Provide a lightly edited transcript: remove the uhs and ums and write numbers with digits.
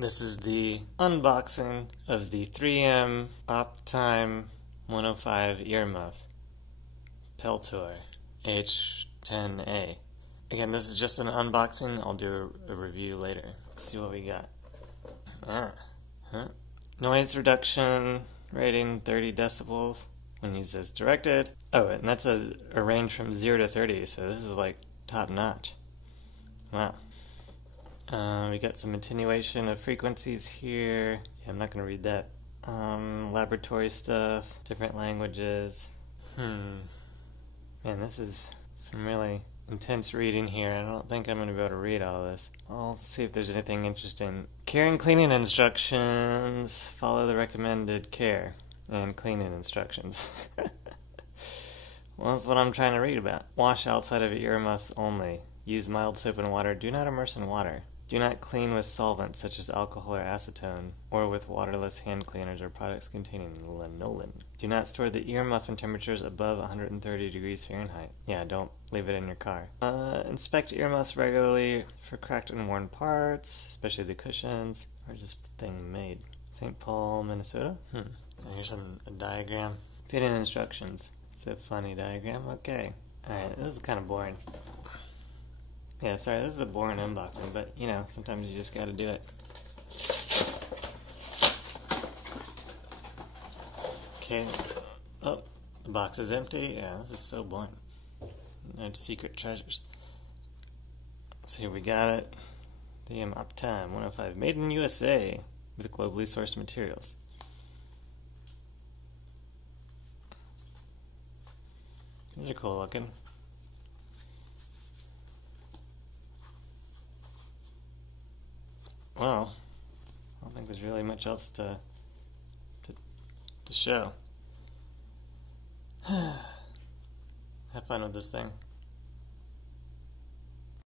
This is the unboxing of the 3M Optime 105 earmuff Peltor H10A. Again, this is just an unboxing. I'll do a review later. Let's see what we got. Noise reduction rating 30 decibels when used as directed. Oh, and that's a range from 0 to 30, so this is like top notch. Wow. We got some attenuation of frequencies here. Yeah, I'm not going to read that. Laboratory stuff, different languages. Man, this is some really intense reading here. I don't think I'm going to be able to read all of this. I'll see if there's anything interesting. Care and cleaning instructions. Follow the recommended care and cleaning instructions. Well, that's what I'm trying to read about. Wash outside of earmuffs only. Use mild soap and water. Do not immerse in water. Do not clean with solvents such as alcohol or acetone, or with waterless hand cleaners or products containing lanolin. Do not store the earmuff in temperatures above 130 degrees Fahrenheit. Yeah, don't leave it in your car. Inspect earmuffs regularly for cracked and worn parts, especially the cushions. Where's this thing made? St. Paul, Minnesota? Here's a diagram. Fitting instructions. It's a funny diagram. Okay. Alright, this is kind of boring. Yeah, sorry, this is a boring unboxing, but, you know, sometimes you just gotta do it. Okay. Oh, the box is empty. Yeah, this is so boring. No secret treasures. So here we got it. The Optime 105, made in USA with globally sourced materials. These are cool looking. Well, I don't think there's really much else to show. Have fun with this thing.